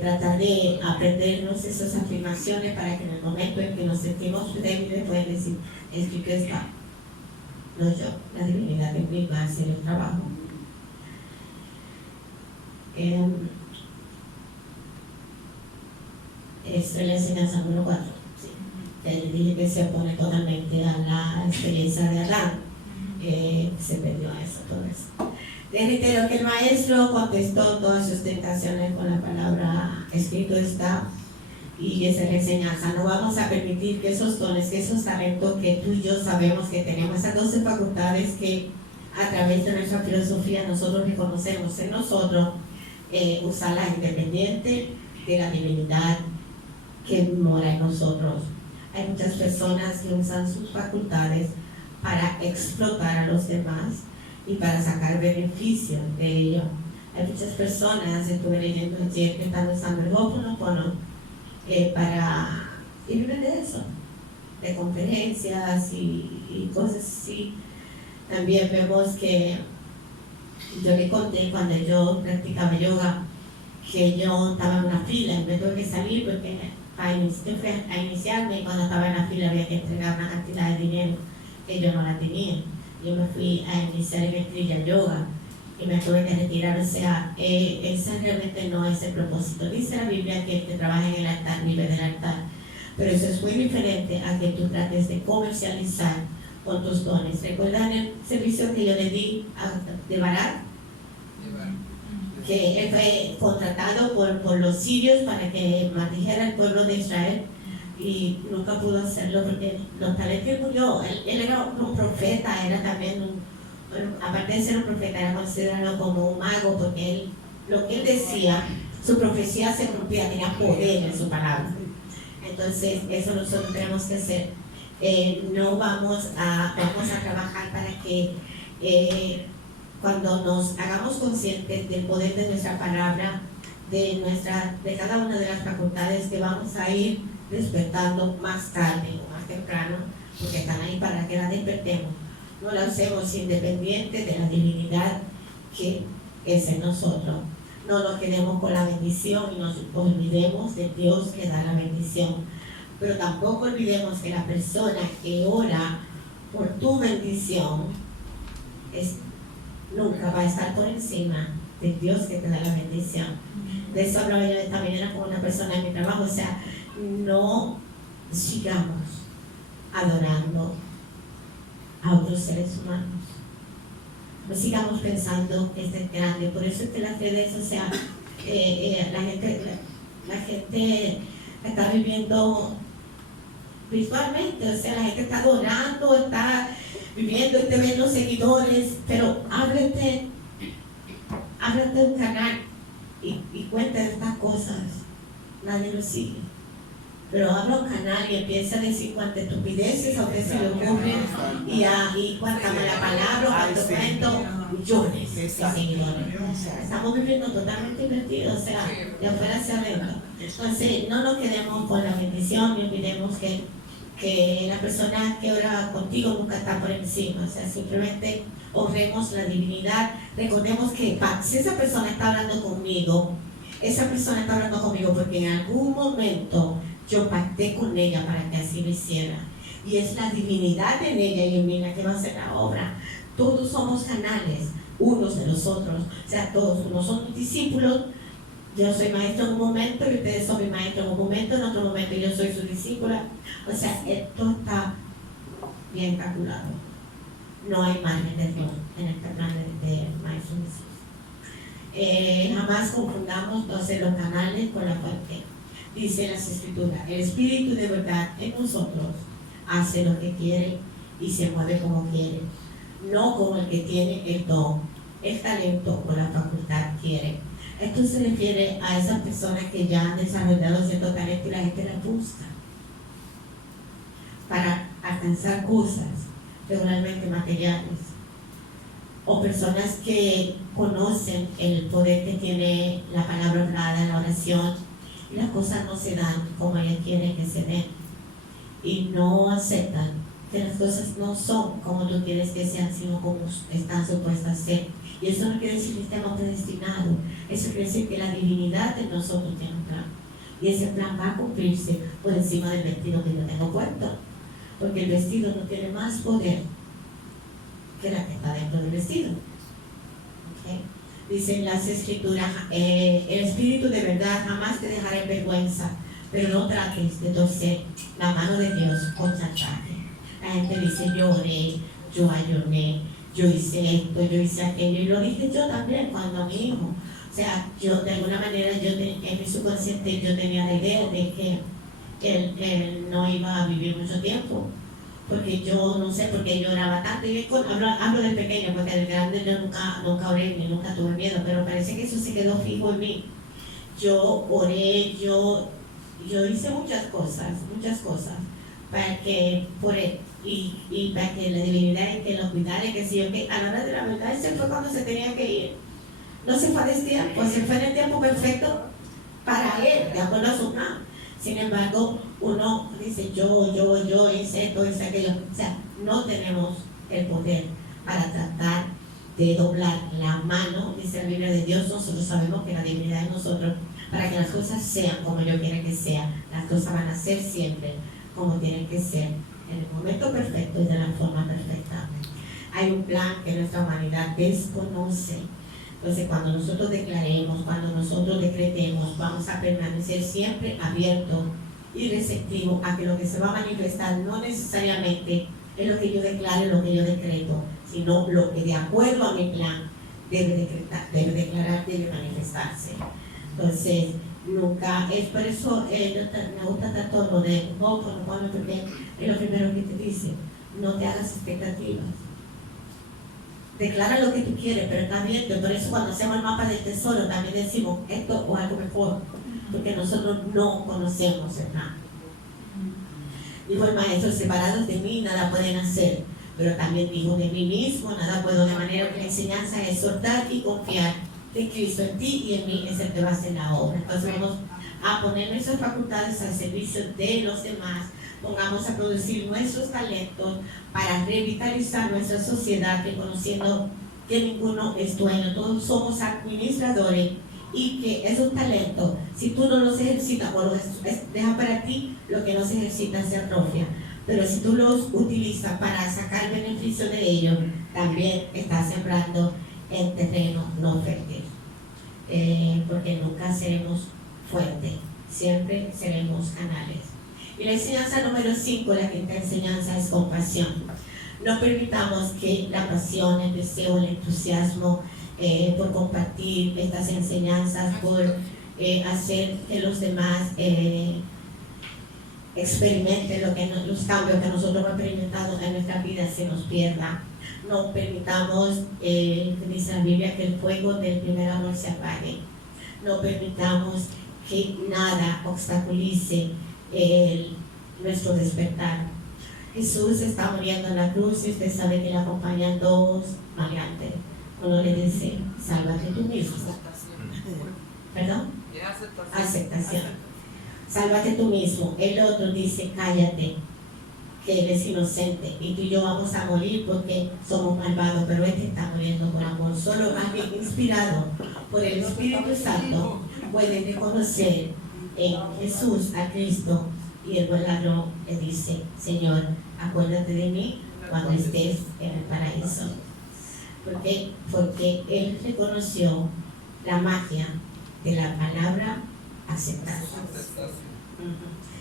Tratar de aprendernos esas afirmaciones para que en el momento en que nos sentimos débiles puedan decir: es que está, no yo, la divinidad en mí va a hacer el trabajo. Esto es la enseñanza número 4. ¿Sí? Le dije que se opone totalmente a la experiencia de Adán. Se perdió eso, todo eso. Les reitero que el maestro maestro contestó todas sus tentaciones con la palabra: escrito está. Y esa es la enseñanza. No vamos a permitir que esos dones, que esos talentos que tú y yo sabemos que tenemos, esas 12 facultades que a través de nuestra filosofía nosotros reconocemos en nosotros, usarlas independiente de la divinidad que mora en nosotros. Hay muchas personas que usan sus facultades para explotar a los demás y para sacar beneficio de ello. Hay muchas personas, estuve leyendo ayer, que están usando el Ho'oponopono y viven de eso, de conferencias y cosas así. También vemos que yo le conté cuando yo practicaba yoga que yo estaba en una fila y me tuve que salir porque yo fui a iniciarme y cuando estaba en la fila había que entregar una cantidad de dinero que yo no la tenía. Yo me fui a iniciar en el Kriya Yoga y me tuve que retirar. O sea, ese realmente no es el propósito. Dice la Biblia que el que trabaja en el altar vive del altar, pero eso es muy diferente a que tú trates de comercializar con tus dones. ¿Recuerdan el servicio que yo le di de Barak? Que él fue contratado por los sirios para que maldijera al pueblo de Israel y nunca pudo hacerlo porque los talentos que murió. Él era un profeta, era también aparte de ser un profeta, era considerado como un mago porque lo que él decía, su profecía se cumplía, tenía poder en su palabra. Entonces eso nosotros tenemos que hacer. Vamos a trabajar para que cuando nos hagamos conscientes del poder de nuestra palabra, de cada una de las facultades, que vamos a ir despertando más tarde o más temprano, porque están ahí para que las despertemos. No la hacemos independiente de la divinidad que es en nosotros. No nos quedemos con la bendición y nos olvidemos de Dios que da la bendición. Pero tampoco olvidemos que la persona que ora por tu bendición nunca va a estar por encima de Dios que te da la bendición. De eso hablaba yo esta mañana con una persona en mi trabajo. O sea, no sigamos adorando a otros seres humanos. No sigamos pensando que este es grande. Por eso es que las redes, o sea, la gente está viviendo visualmente, o sea, la gente está adorando, está viviendo y te ven los seguidores, pero ábrete un canal y cuenta estas cosas. Nadie lo sigue. Pero abra un canal y empieza a decir cuántas estupideces a usted se le ocurren y cuánta mala palabra, cuánto cuento, millones de seguidores. Estamos viviendo totalmente invertidos, o sea, de afuera hacia adentro. Entonces, no nos quedemos con la bendición y olvidemos que la persona que ora contigo nunca está por encima. O sea, simplemente honremos la divinidad. Recordemos que si esa persona está hablando conmigo, esa persona está hablando conmigo porque en algún momento yo pacté con ella para que así lo hiciera. Y es la divinidad en ella y en mí la que va a hacer la obra. Todos somos canales, unos de los otros. O sea, todos, unos son mis discípulos. Yo soy maestro en un momento y ustedes son mi maestro en un momento, en otro momento yo soy su discípula. O sea, esto está bien calculado. No hay margen de error en este plan de maestro Jesús. Jamás confundamos entonces los canales con la fuente. Dice las Escrituras, el Espíritu de verdad en nosotros hace lo que quiere y se mueve como quiere, no como el que tiene el don, el talento o la facultad quiere. Esto se refiere a esas personas que ya han desarrollado cierto talento y la gente las busca para alcanzar cosas regularmente materiales, o personas que conocen el poder que tiene la palabra hablada, la oración, y las cosas no se dan como ellos quieren que se den y no aceptan que las cosas no son como tú quieres que sean, sino como están supuestas a ser. Y eso no quiere decir que estemos predestinados, eso quiere decir que la divinidad de nosotros tiene un plan y ese plan va a cumplirse por encima del vestido que yo tengo puesto, porque el vestido no tiene más poder que la que está dentro del vestido. ¿Okay? Dicen las Escrituras, el Espíritu de verdad jamás te dejará en vergüenza, pero no trates de torcer la mano de Dios con chantaje. La gente dice, yo oré, yo ayuné, yo hice esto, yo hice aquello, y lo dije yo también cuando mi hijo. O sea, yo de alguna manera, en mi subconsciente yo tenía la idea de que él no iba a vivir mucho tiempo, porque yo no sé por qué lloraba tanto. Y hablo del pequeño, porque del grande yo nunca oré ni nunca tuve miedo, pero parece que eso se quedó fijo en mí. Yo oré, yo hice muchas cosas para que por él y para que la divinidad y que lo cuidara y que sí, que a la hora de la verdad se fue cuando se tenía que ir. No se fue a destiempo, se fue en el tiempo perfecto para él, de acuerdo a su plan. Sin embargo, uno dice yo hice esto, hice aquello. O sea, no tenemos el poder para tratar de doblar la mano, dice la Biblia de Dios. Nosotros sabemos que la divinidad de nosotros, para que las cosas sean como yo quiero que sean, las cosas van a ser siempre como tienen que ser, en el momento perfecto y de la forma perfecta. Hay un plan que nuestra humanidad desconoce. Entonces, cuando nosotros declaremos, cuando nosotros decretemos, vamos a permanecer siempre abiertos y receptivos a que lo que se va a manifestar no necesariamente es lo que yo declaro, lo que yo decreto, sino lo que de acuerdo a mi plan debe declarar, debe manifestarse. Entonces, nunca, es por eso me gusta tanto lo de Ho'oponopono, porque es lo primero que te dice: no te hagas expectativas. Declara lo que tú quieres, pero está abierto. Por eso cuando hacemos el mapa del tesoro también decimos esto o algo mejor, porque nosotros no conocemos el plan. Dijo el maestro: separados de mí nada pueden hacer, pero también dijo: de mí mismo nada puedo, de manera que la enseñanza es soltar y confiar de Cristo en ti y en mí es el que va a hacer la obra. Entonces vamos a poner nuestras facultades al servicio de los demás, pongamos a producir nuestros talentos para revitalizar nuestra sociedad, reconociendo que ninguno es dueño, todos somos administradores, y que esos talentos, si tú no los ejercitas o los dejas para ti, lo que no se ejercita se atrofia. Pero si tú los utilizas para sacar beneficio de ellos, también estás sembrando en terreno no fértil. Porque nunca seremos fuentes, siempre seremos canales. Y la enseñanza número 5, la quinta enseñanza, es compasión. No permitamos que la pasión, el deseo, el entusiasmo por compartir estas enseñanzas, por hacer que los demás experimenten los cambios que nosotros hemos experimentado en nuestra vida, se nos pierda. No permitamos, dice la Biblia, que el fuego del primer amor se apague. No permitamos que nada obstaculice nuestro despertar. Jesús está muriendo en la cruz y usted sabe que le acompañan dos maleantes. Uno le dice: sálvate tú mismo. ¿Perdón? Aceptación. Sálvate tú mismo. El otro dice: cállate, que él es inocente y tú y yo vamos a morir porque somos malvados, pero este está muriendo por amor. Solo alguien inspirado por el Espíritu Santo puede reconocer en Jesús a Cristo. Y el buen ladrón le dice: Señor, acuérdate de mí cuando estés en el paraíso. ¿Por qué? Porque él reconoció la magia de la palabra aceptar.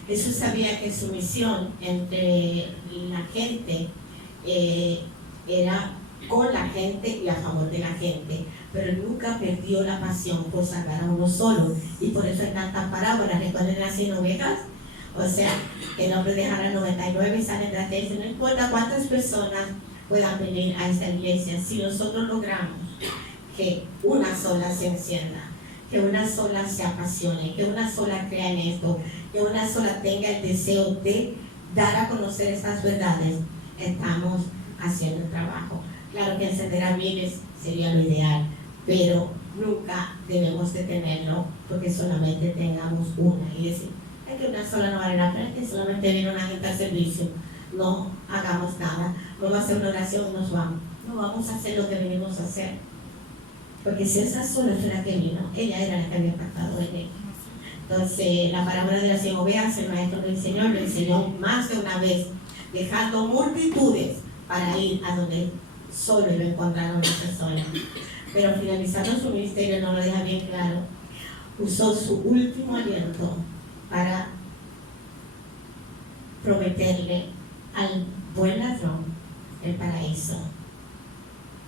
Jesús sabía que su misión entre la gente era con la gente y a favor de la gente, pero nunca perdió la pasión por salvar a uno solo. Y por eso hay tantas parábolas. ¿Recuerden las 100 ovejas? O sea, el hombre dejará 99 y sale tras de él. No importa cuántas personas puedan venir a esta iglesia, si nosotros logramos que una sola se encienda, que una sola se apasione, que una sola crea en esto, que una sola tenga el deseo de dar a conocer estas verdades, estamos haciendo el trabajo. Claro que encender a miles sería lo ideal, pero nunca debemos detenerlo porque solamente tengamos una y decir: es que una sola no vale la pena, que solamente viene una gente al servicio. No hagamos nada, vamos a hacer una oración y nos vamos. No vamos a hacer lo que venimos a hacer. Porque si esa sola fue la que vino, ella era la que había pactado en él. Entonces, la parábola de las 100 ovejas, el maestro lo enseñó más de una vez, dejando multitudes para ir a donde solo lo encontraron una persona. Pero finalizando su ministerio, no lo deja bien claro, usó su último aliento para prometerle al buen ladrón el paraíso.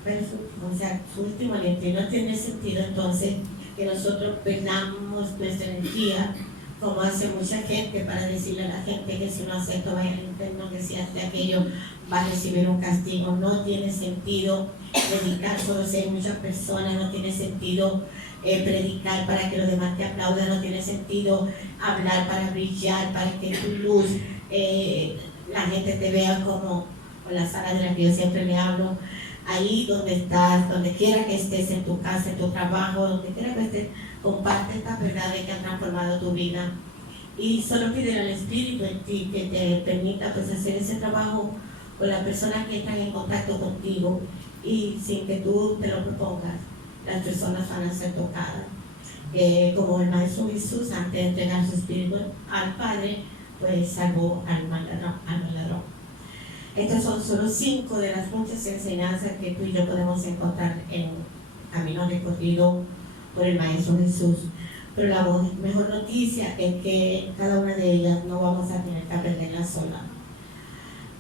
o sea, su último aliento. Y no tiene sentido entonces que nosotros perdamos nuestra energía, como hace mucha gente, para decirle a la gente que si no hace esto va al infierno, que si hace aquello va a recibir un castigo. No tiene sentido predicar solo si hay muchas personas, no tiene sentido predicar para que los demás te aplaudan, no tiene sentido hablar para brillar, para que tu luz, la gente te vea como la sala de la que yo siempre le hablo, ahí donde estás, donde quiera que estés, en tu casa, en tu trabajo, donde quiera que estés, comparte estas verdades que han transformado tu vida. Y solo pide al Espíritu en ti que te permita pues hacer ese trabajo con las personas que están en contacto contigo, y sin que tú te lo propongas, las personas van a ser tocadas. Como el Maestro Jesús, antes de entregar su Espíritu al Padre, pues salvó al ladrón. Estas son solo 5 de las muchas enseñanzas que tú y yo podemos encontrar en camino recorrido por el Maestro Jesús. Pero la mejor noticia es que cada una de ellas no vamos a tener que aprenderla sola,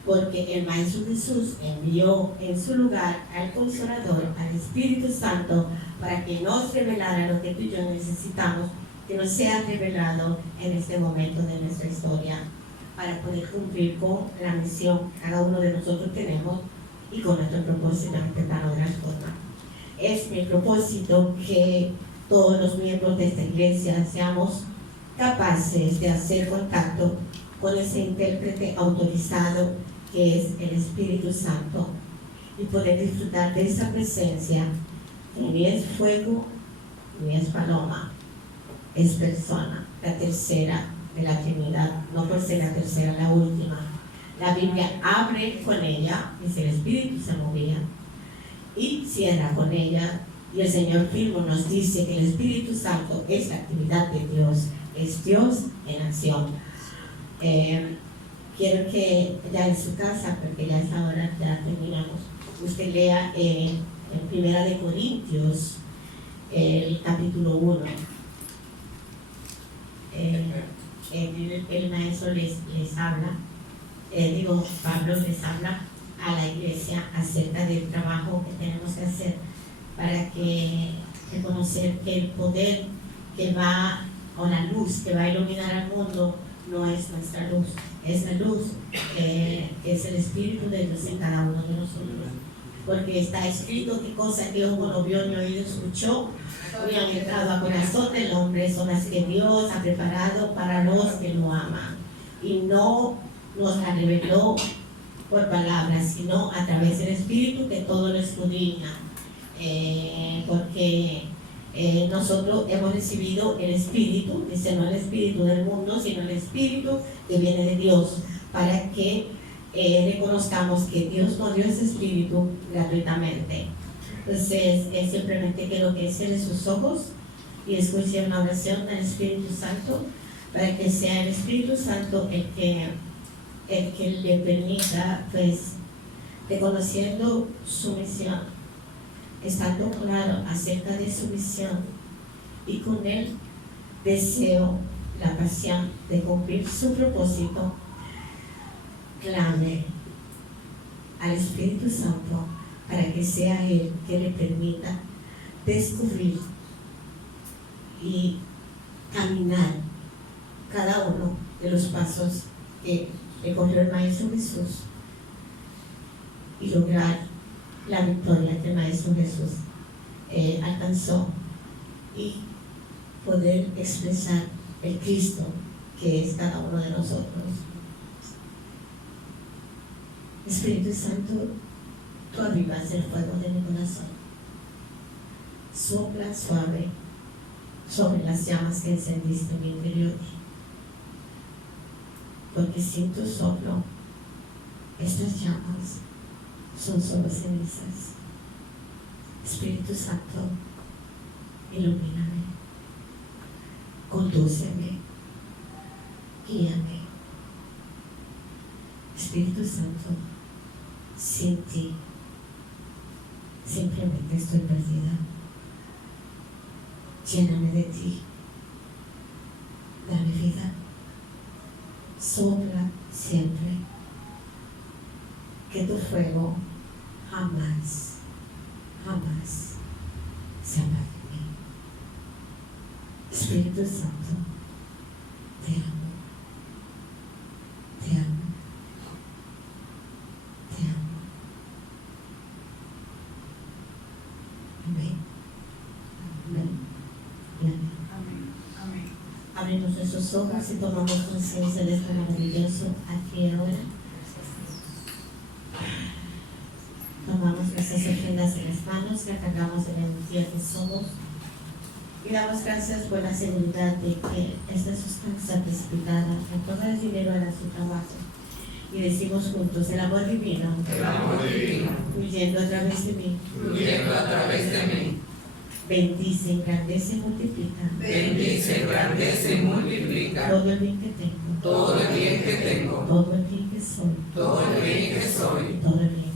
porque el Maestro Jesús envió en su lugar al Consolador, al Espíritu Santo, para que nos revelara lo que tú y yo necesitamos, que nos sea revelado en este momento de nuestra historia, para poder cumplir con la misión que cada uno de nosotros tenemos y con nuestro propósito en este plano de la forma. Es mi propósito que todos los miembros de esta iglesia seamos capaces de hacer contacto con ese intérprete autorizado que es el Espíritu Santo, y poder disfrutar de esa presencia que ni es fuego ni es paloma, es persona, la tercera de la Trinidad, no por ser la tercera, la última. La Biblia abre con ella, y si el Espíritu se movía, y cierra con ella, y el Señor mismo nos dice que el Espíritu Santo es la actividad de Dios, es Dios en acción. Quiero que ya en su casa, porque ya es ahora, ya terminamos, usted lea en 1 Corintios, el capítulo 1. El maestro les habla, Pablo les habla a la iglesia acerca del trabajo que tenemos que hacer para que reconocer que el poder que va, o la luz que va a iluminar al mundo, no es nuestra luz, es la luz que es el Espíritu de Dios en cada uno de nosotros. Porque está escrito que cosas que ojo no vio ni oído escuchó, y han entrado al corazón del hombre, son las que Dios ha preparado para los que lo aman. Y no nos la reveló por palabras, sino a través del Espíritu que todo lo escudriña. Porque nosotros hemos recibido el Espíritu, dice no el Espíritu del mundo, sino el Espíritu que viene de Dios, para que reconozcamos que Dios nos dio ese Espíritu gratuitamente. Entonces, simplemente quiero que cierre sus ojos y escuche una oración del Espíritu Santo, para que sea el Espíritu Santo el que le permita, pues, reconociendo su misión, estando claro acerca de su misión, y con el deseo, la pasión de cumplir su propósito, clame al Espíritu Santo para que sea Él que le permita descubrir y caminar cada uno de los pasos que recorrió el Maestro Jesús, y lograr la victoria que el Maestro Jesús alcanzó, y poder expresar el Cristo que es cada uno de nosotros. Espíritu Santo, tú avivas el fuego de mi corazón. Sopla suave sobre las llamas que encendiste en mi interior, porque sin tu soplo estas llamas son solo cenizas. Espíritu Santo, ilumíname, condúceme, guíame. Espíritu Santo, sin ti simplemente estoy perdida. Lléname de ti, dame vida, sopla siempre, que tu fuego jamás jamás se aparte de mí. Espíritu Santo, te amo, te amo, te amo. Amén. Amén. Amén. Abrimos nuestros ojos y tomamos conciencia de este maravilloso aquí y ahora. Tomamos nuestras ofrendas en las manos, que cargamos en el día que somos. Y damos gracias por la seguridad de que esta sustancia precipitada en forma de dinero hará su trabajo. Y decimos juntos, el amor divino, fluyendo a través de mí, bendice, engrandece y multiplica. Bendice, engrandece y multiplica Todo el bien que tengo, todo el bien que tengo, todo el bien que soy, todo el bien que soy, todo el bien